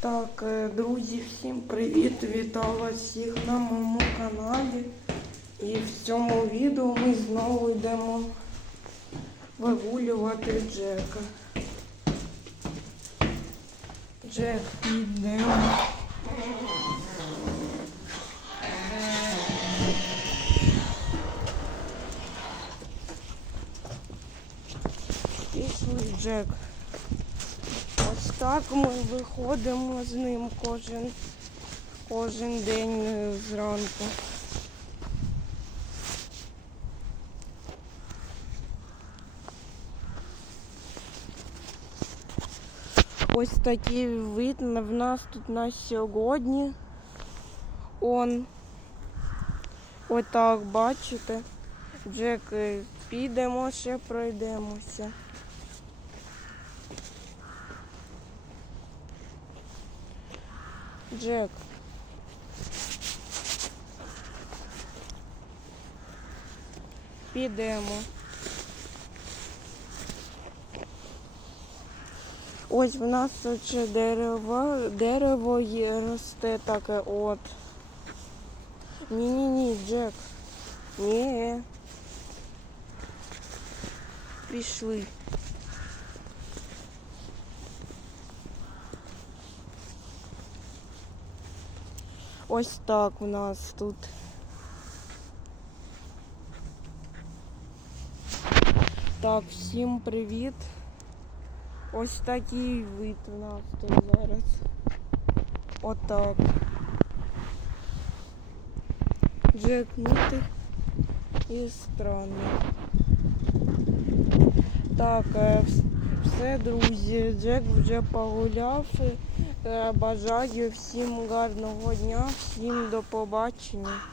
Так, е, друзі, всім привіт! Вітаю вас всіх на моєму каналі. І в цьому відео ми знову йдемо вигулювати Джека. Джек, підемо. Пішли, Джек. Так ми виходимо з ним кожен, кожен день е, зранку. Ось такий вид в нас тут на сьогодні. Он. Отак, бачите? Джек, е, підемо, ще пройдемося. Джек. Підемо. Ось в нас ще дерево, дерево є, росте таке от. Ні-ні-ні, Джек. Ні. Пішли. Ось так у нас тут. Так, всім привіт. Ось такий вид у нас тут зараз. Отак. Джек, ну ти і странно. Так, е, все, друзі, Джек вже погуляв. Е, Бажаю всім гарного дня, всім до побачення.